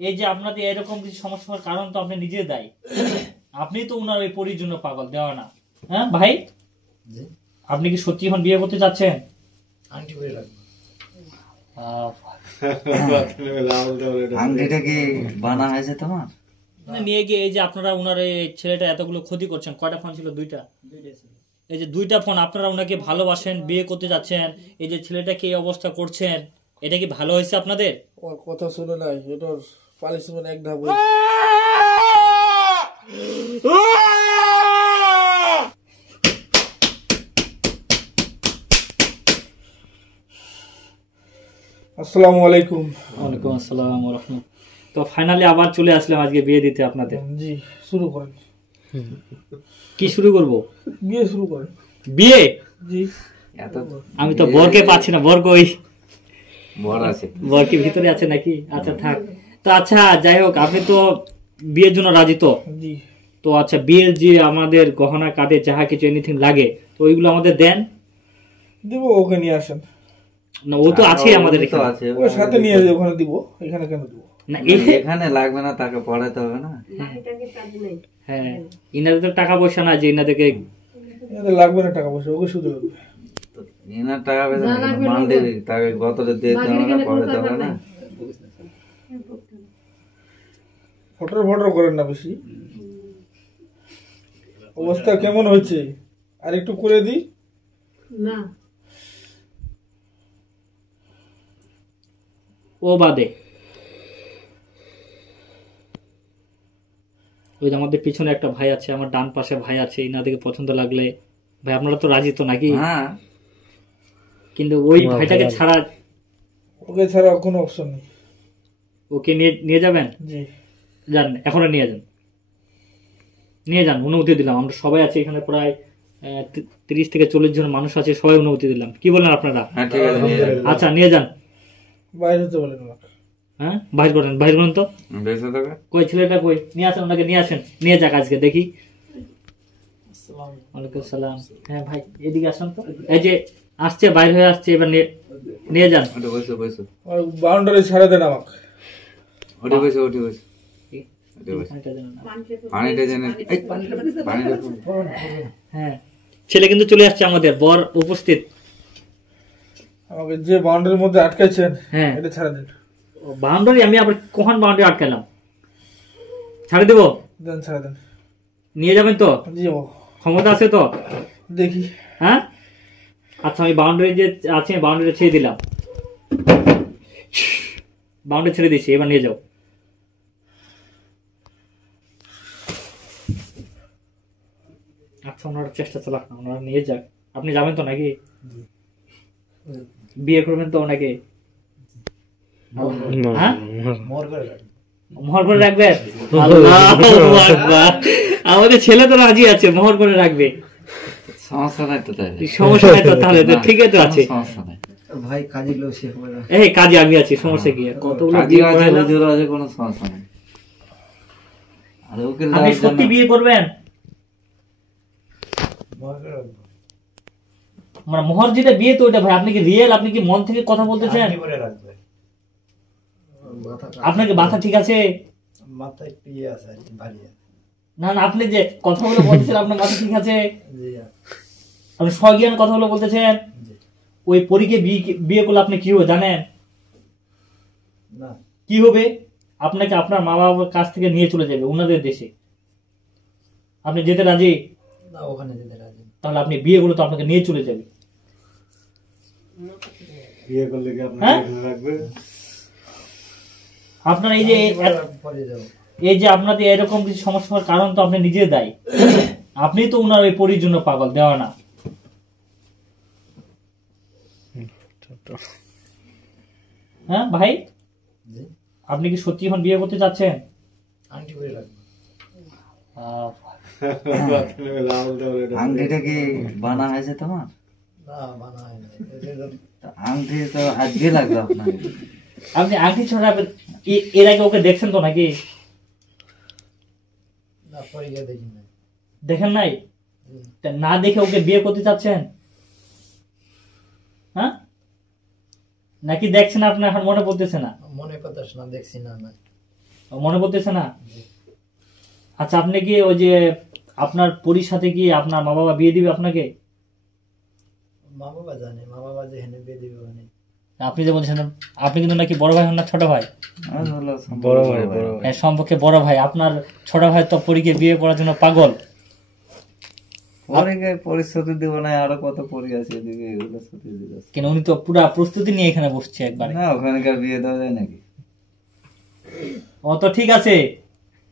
এই যে আপনাদের এরকম কিছু সমস্যা হওয়ার কারণ তো আপনি নিজে দায়ী। আপনি তো উনার ওই পরির জন্য পাগল দেওয়া না। হ্যাঁ ভাই, আপনি কি সত্যি এখন বিয়ে করতে চাচ্ছেন? আংটিটা কি বানা হয়েছে তোমার? নিয়ে গিয়ে এই যে আপনারা উনার এই ছেলেটা এতগুলো ক্ষতি করছেন। কয়টা ফোন ছিল? দুইটা। এই যে দুইটা ফোন, আপনারা উনাকে ভালোবাসেন, বিয়ে করতে যাচ্ছেন, এই যে ছেলেটাকে এই অবস্থা করছেন, এটা কি ভালো হয়েছে আপনাদের? ওর কথা শুনে নাই, এটার পালিশ মানে এক ধাপ। আসসালামু আলাইকুম। ওয়ালাইকুম আসসালাম ওয়া রাহমাতুল্লাহ। তো ফাইনালি আবার চলে আসলাম আজকে বিয়ে দিতে আপনাদের। জি, শুরু করেন। কি শুরু করব? বিয়ে শুরু করেন। বিয়ে? জি। আমি তো বরকে পাচ্ছি না। বর কই? বর আছে। বর কি ভিতরে আছে নাকি? আচ্ছা থাক। তো আচ্ছা যাই হোক, আপনি তো বিয়ের জন্য রাজি তো? জি। তো আচ্ছা, বিয়ের যে আমাদের গহনা কাটে যাহা কিছু এনিথিং লাগে, তো ওইগুলো আমাদের দেন। দিব, ওকে নিয়ে আসেন। না, ও তো আছে আমাদের এখানে। ওর সাথে নিয়ে যাই, ওখানে দিব। এখানে কেন দিব? না, এখানে লাগবে না, তাকে পড়াতে হবে না। হ্যাঁ, ইনাদের তো টাকা পয়সা না যে ইনাদেরকে লাগবে না টাকা পয়সা, ওকে শুধু লাগবে। ইনার টাকা পয়সা মানতে তাকে গতরে দিয়ে দিতে হবে না, পড়াতে হবে না। ফটো ফটো করেন না বেশি। অবস্থা কেমন হয়েছে? আর একটু করে দিই না। ও বাদে ওই যে আমাদের পিছনে একটা ভাই আছে, আমার ডান পাশে ভাই আছে, ইনাদেরকে পছন্দ লাগলে ভাই আপনারা তো রাজি তো নাকি? হ্যাঁ, কিন্তু ওই ভাইটাকে ছাড়া, ওকে ছাড়া কোনো অপশন নেই। ওকে নিয়ে যাবেন? জি। যান, এখনো নিয়ে যান, নিয়ে যান। অনুমতি দিলাম। আমরা সবাই আছি এখানে, প্রায় 30 থেকে 40 জন মানুষ আছে, সবাই অনুমতি দিলাম। কি বলেন আপনারা? হ্যাঁ ঠিক আছে, নিয়ে যান। আচ্ছা নিয়ে যান। বাইরে হতে বলেন না। হ্যাঁ, বাইর করেন, বাইর করেন তো। বেঁচে থাকবে। কই ছেলেটা কই? নিয়ে আসেন, ওনাকে নিয়ে আসেন, নিয়ে যাক আজকে দেখি। ওয়ালাইকুম সালাম। হ্যাঁ ভাই, এদিকে আসেন তো। এই যে আসছে, বাইরে হয়ে আসছে, এবার নিয়ে যান। ওটা বসে বসে বাউন্ডারি ছাড়া দেন আমাকে। ওটা বসে ওটা বসে পানিটা জেনে পানিটা। হ্যাঁ, ছেলে কিন্তু চলে আসছে, আমাদের বর উপস্থিত। আমাকে যে বাউন্ডারির মধ্যে আটকাইছেন, হ্যাঁ এটা ছাড়া দেন। বাউন্ডারি? আমি আবার কখন বাউন্ডারি আটকালাম? ছাড়ে দেবো? দেন, ছাড়া দেন। নিয়ে যাবেন তো? জি, ক্ষমতা আছে তো? দেখি। হ্যাঁ আচ্ছা, আমি বাউন্ডারি যে আছে বাউন্ডারি ছেড়ে দিলাম। বাউন্ডারি ছেড়ে দিচ্ছি, এবার নিয়ে যাও। আচ্ছা, ওনারা চেষ্টা চালাক না, ওনারা নিয়ে যাক। আপনি যাবেন তো নাকি? বিয়ে করবেন তো ওনাকে? হ্যাঁ, মোহর করে রাখবেন? আল্লাহু আকবার। আমাদের ছেলে তো রাজি আছে, মোহর করে রাখবে। সমস্যা নাই তো, তাহলে সমস্যা নাই তো, তাহলে তো ঠিকই তো আছে। সমস্যা নাই ভাই, কাজে লোক সে হবে না। এই কাজে আমি আছি, সমস্যা কি? কতগুলো কাজী বিয়ে আছে, করাইলাম। হুজুর আছে, কোনো সমস্যা নাই। আর ওকে আপনি সত্যি বিয়ে করবেন? মানে মোহর যেটা বিয়ে তো ওইটা ভাই, আপনি কি রিয়েল? আপনি কি মন থেকে কথা বলতেছেন? আপনাকে মাথা ঠিক আছে? না না, আপনি যে কথাগুলো বলতেছেন আপনার মাথা ঠিক আছে? আপনি স্বজ্ঞান কথাগুলো বলতেছেন? ওই পরীকে বিয়ে করলে আপনি কি হবে জানেন? কি হবে? আপনাকে আপনার মা বাবার কাছ থেকে নিয়ে চলে যাবে ওনাদের দেশে। আপনি যেতে রাজি? না, ওখানে যেতে রাজি। তাহলে আপনি বিয়ে করলে তো আপনাকে নিয়ে চলে যাবে। বিয়ে করলে কি আপনাকে এখানে রাখবে? আপনার এই যে আপনাদের এরকম কিছু সমস্যা হওয়ার কারণ তো আপনি নিজে দায়ী। আপনি তো উনার ওই পরির জন্য পাগল দেওয়া না। হ্যাঁ ভাই, আপনি কি সত্যি এখন বিয়ে করতে চাচ্ছেন? আংটিটা কি বানা হয়েছে তোমার? আংটি তো আজকে লাগবে আপনার। আপনি আংটি ছাড়া এর আগে ওকে দেখছেন তো নাকি? দেখেন নাই? না দেখে ওকে বিয়ে করতে চাচ্ছেন? হ্যাঁ, নাকি দেখছেন আপনার এখন মনে পড়তেছে না? মনে পড়তেছে না, দেখছি না। মনে পড়তেছে না? আচ্ছা, আপনি কি ওই যে আপনার পরির সাথে কি আপনার মা বাবা বিয়ে দিবে আপনাকে? মা বাবা জানে, মা বাবা যেখানে বিয়ে দিবে ওখানে। আপনি যে বলছেন আপনি কিন্তু নাকি বড় ভাই হন না ছোট ভাই? আমি হলো বড় ভাই, বড় ভাই। হ্যাঁ, সম্পর্কে বড় ভাই। আপনার ছোট ভাই তো পরীকে বিয়ে করার জন্য পাগল। পরীক্ষায় পরিস্থিতি দিব না, আরো কত পরি আছে এদিকে, এগুলো ছুটি দিতে কেন উনি তো পুরা প্রস্তুতি নিয়ে এখানে বসছে একবারে। না, ওখানকার বিয়ে দেওয়া যায় নাকি? ও তো ঠিক আছে,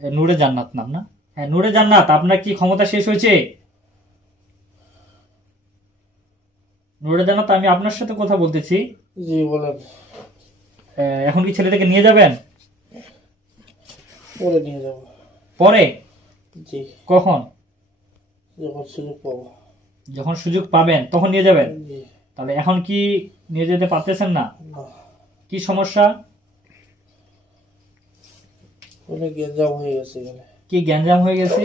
নূরে জান্নাত নাম না? হ্যাঁ, নূরে জান্নাত। আপনার কি ক্ষমতা শেষ হয়েছে? নূরে জান্নাত, আমি আপনার সাথে কথা বলতেছি। জি বলেন। এখন কি ছেলেটাকে নিয়ে যাবেন? পরে নিয়ে যাব। পরে? জি, কখন? যখন সুযোগ পাবো। যখন সুযোগ পাবেন তখন নিয়ে যাবেন? জি। তাহলে এখন কি নিয়ে যেতে পারতেছেন না? না, কি সমস্যা? অনেক গ্যাঞ্জাম হয়ে গেছে এখানে। কি গ্যাঞ্জাম হয়ে গেছে?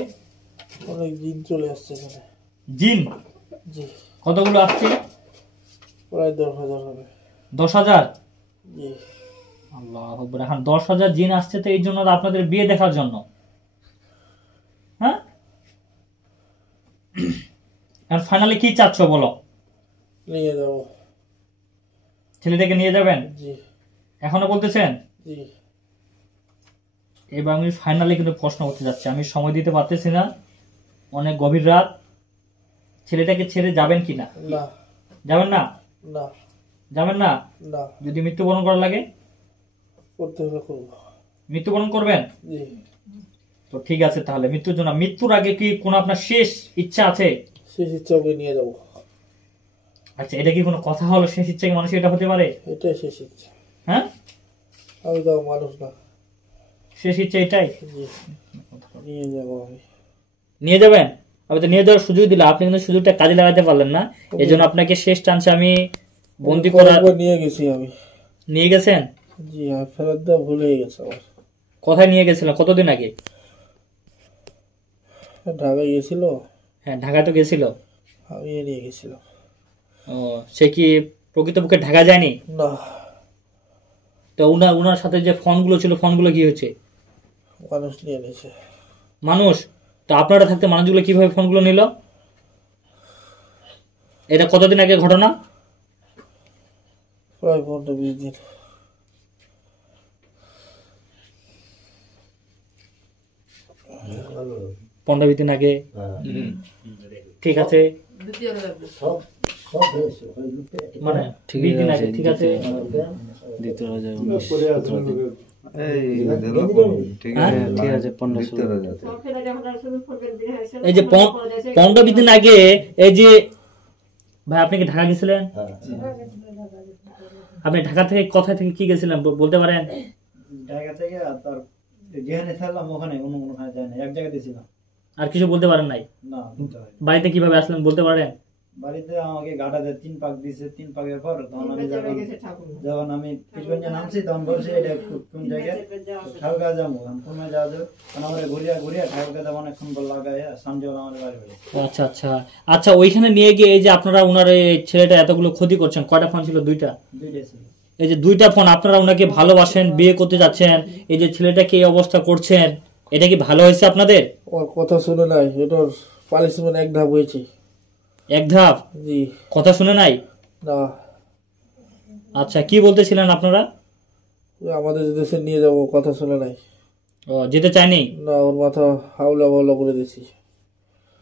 অনেক দিন চলে আসছে এখানে। জিন? জি, কতগুলো আসছে? প্রায় 10,000 হবে। 10,000? জি, আল্লাহ আকবার। এখন 10,000 জিন আসছে তো এই জন্য আপনাদের বিয়ে দেখার জন্য? হ্যাঁ, এখন ফাইনালি কি চাচ্ছ বলো? নিয়ে যাব। ছেলেটাকে নিয়ে যাবেন? জি, এখনো বলতেছেন? জি। এবার আমি ফাইনালি কিন্তু প্রশ্ন করতে যাচ্ছি, আমি সময় দিতে পারতেছি না, অনেক গভীর রাত। ছেলেটাকে ছেড়ে যাবেন কি না? না, যাবেন না? না, যাবেন না? না, যদি মৃত্যুবরণ করা লাগে? করতে হলে করবো। মৃত্যুবরণ করবেন? জি, তো ঠিক আছে, তাহলে মৃত্যুর জন্য, মৃত্যুর আগে কি কোনো আপনার শেষ ইচ্ছা আছে? শেষ ইচ্ছা ওকে নিয়ে যাব। আচ্ছা, এটা কি কোনো কথা হলো? শেষ ইচ্ছা কি মানুষের এটা হতে পারে? এটাই শেষ ইচ্ছা। হ্যাঁ, আমি তো মানুষ না। শেষ ইচ্ছা এটাই। জি, নিয়ে যাব আমি। নিয়ে যাবেন? আমি তো নিয়ে যাওয়ার সুযোগ দিলাম, আপনি কিন্তু সুযোগটা কাজে লাগাতে পারলেন না। এই জন্য আপনাকে শেষ চান্সে আমি বন্দি করা। কয়েকবার নিয়ে গেছি আমি। নিয়ে গেছেন? জি, আর ফেরত দেওয়া ভুলে গেছে আমার। কোথায় নিয়ে গেছিলেন? কতদিন আগে? ঢাকায় গেছিল, হ্যাঁ, ঢাকা তো গেছিল। আমি নিয়ে গেছিলাম। ও, সে কি প্রকৃতপক্ষে ঢাকা যায়নি? না, তো উনার সাথে যে ফোনগুলো ছিল, ফোনগুলো কি হয়েছে? মানুষ নিয়ে নিয়েছে। মানুষ? তো আপনারা থাকতে মানুষগুলো কিভাবে ফোনগুলো নিল? এটা কতদিন আগে ঘটনা? প্রায় 15-20 দিন। 15-20 দিন আগে? ঠিক আছে, মানে 20 দিন আগে, ঠিক আছে। এই দিলো, ঠিক আছে, ঠিক আছে, 15-16 এই যে 15-20 দিন আগে, এই যে ভাই, আপনি কি ঢাকা গেছিলেন? আপনি ঢাকা থেকে কোথায় থেকে কি গেছিলেন বলতে পারেন? ঢাকা থেকে আর তার যেখানে থাকলাম ওখানে অন্য কোনোখানে যায় না, এক জায়গাতে ছিলাম। আর কিছু বলতে পারেন নাই? না, বলতে হয়। বাড়িতে কিভাবে আসলেন বলতে পারেন? বাড়িতে আমাকে গাড়াতে 3 পাক দিছে, 3 পাকের পর তখন আমি যখন আমি পিছনে নামছি তখন বলছি এটা কোন জায়গায়, ঠাকুরগা যাবো, কোন যাওয়া যাবে, কারণ আমরা ঘুরিয়া ঘুরিয়া ঠাকুরগা যাবো অনেকক্ষণ লাগাই সঞ্জয় আমাদের বাড়ি বাড়ি। আচ্ছা আচ্ছা আচ্ছা, ওইখানে নিয়ে গিয়ে এই যে আপনারা উনার এই ছেলেটা এতগুলো ক্ষতি করছেন, কয়টা ফোন ছিল? 2টা? 2টাই ছিল। এই যে 2টা ফোন, আপনারা উনাকে ভালোবাসেন, বিয়ে করতে যাচ্ছেন, এই যে ছেলেটাকে এই অবস্থা করছেন, এটা কি ভালো হয়েছে আপনাদের? ওর কথা শুনে নাই, এটার পালিশমেন্ট এক ধাপ হয়েছে। এক ধাপ? জি, কথা শুনে নাই? না, আচ্ছা, কি বলতেছিলেন আপনারা? ওই আমাদের দেশে নিয়ে যাব, কথা শুনে নাই। ও, যেতে চাইনি? না, ওর মাথা হাওলা বাওলা করে দিয়েছি।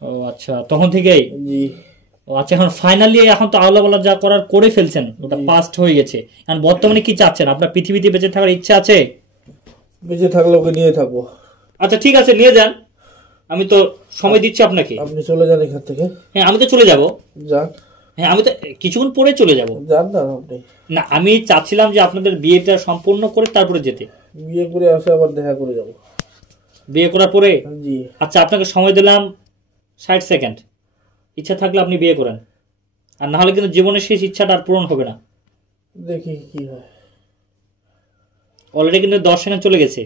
ও আচ্ছা, তখন থেকেই? জি, ও আচ্ছা, এখন ফাইনালি এখন তো আল্লাহ বলা যা করার করে ফেলছেন, ওটা পাস্ট হয়ে গেছে। এখন বর্তমানে কি চাচ্ছেন? আপনার পৃথিবীতে বেঁচে থাকার ইচ্ছা আছে? বেঁচে থাকলে ওকে নিয়ে থাকবো। আচ্ছা ঠিক আছে, নিয়ে যান, আমি তো সময় দিচ্ছি আপনাকে। আপনি চলে যান এখান থেকে। হ্যাঁ, আমি তো চলে যাব। যান, হ্যাঁ, আমি তো কিছুক্ষণ পরে চলে যাব। যান না আপনি। না, আমি চাচ্ছিলাম যে আপনাদের বিয়েটা সম্পূর্ণ করে তারপরে যেতে। বিয়ে করে আসে আবার দেখা করে যাব। বিয়ে করার পরে? জি, আচ্ছা, আপনাকে সময় দিলাম 60 সেকেন্ড, ইচ্ছা থাকলে আপনি বিয়ে করেন, আর না হলে কিন্তু জীবনের শেষ ইচ্ছাটা আর পূরণ হবে না। দেখি কি হয়। অলরেডি কিন্তু 10 সেকেন্ড চলে গেছে।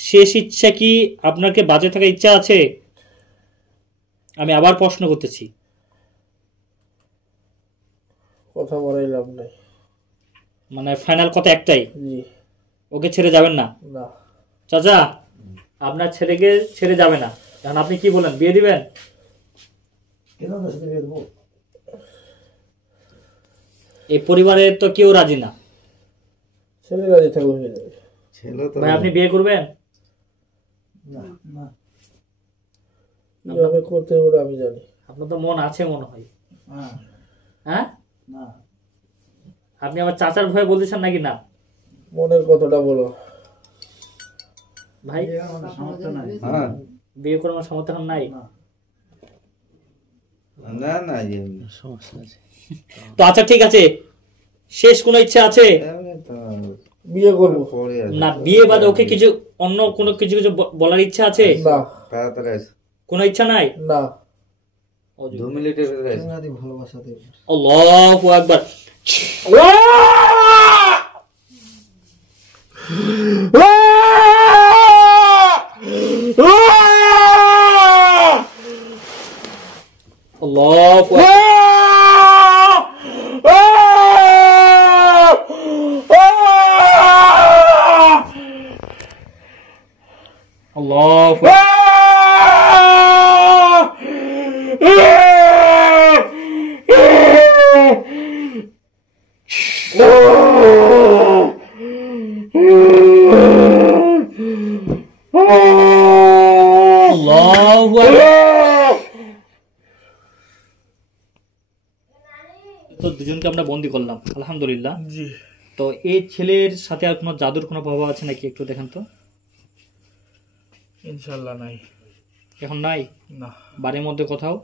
শেষ ইচ্ছা কি আপনাকে বাঁচে থাকার ইচ্ছা আছে? আমি আবার প্রশ্ন করতেছি। কথা বলাই লাভ নাই। মানে ফাইনাল কথা একটাই, জি ওকে ছেড়ে যাবেন না। না চাচা আপনার ছেলেকে ছেড়ে যাবে না, কারণ আপনি কি বলেন বিয়ে দিবেন? কেন তার সাথে বিয়ে দেবো? এই পরিবারে তো কেউ রাজি না। ছেলে রাজি থাকবে হয়ে যাবে। ছেলে তো ভাই আপনি বিয়ে করবেন? না না কিভাবে করতে হবে আমি জানি। আপনার তো মন আছে মনে হয়। হ্যাঁ হ্যাঁ, না আপনি আমার চাচার ভয়ে বলতেছেন নাকি? না মনের কথাটা বলো। ভাই বিয়ে করার সামর্থ্য নাই। হ্যাঁ বিয়ে করার আমার সামর্থ্য এখন নাই। না না না তো আচ্ছা ঠিক আছে, শেষ কোনো ইচ্ছা আছে? বিয়ে করবো পরে আছে। না বিয়ে বাদে ওকে কিছু অন্য কোনো কিছু কিছু বলার ইচ্ছা আছে? না তাড়াতাড়ি আছে। কোনো ইচ্ছা নাই? না 2 মিনিটের ভিতরে আছে। তোমরা ভালোবাসা দেবে। আল্লাহু আকবার। আল্লাহু আকবার। আল্লাহু আকবার। আল্লাহু আকবার। তো দুজনকে আমরা বন্দি করলাম আলহামদুলিল্লাহ। জি তো এই ছেলের সাথে আর কোনো জাদুর কোনো প্রভাব আছে নাকি একটু দেখেন তো। ইনশাল্লাহ নাই। এখন নাই না বাড়ির মধ্যে কোথাও?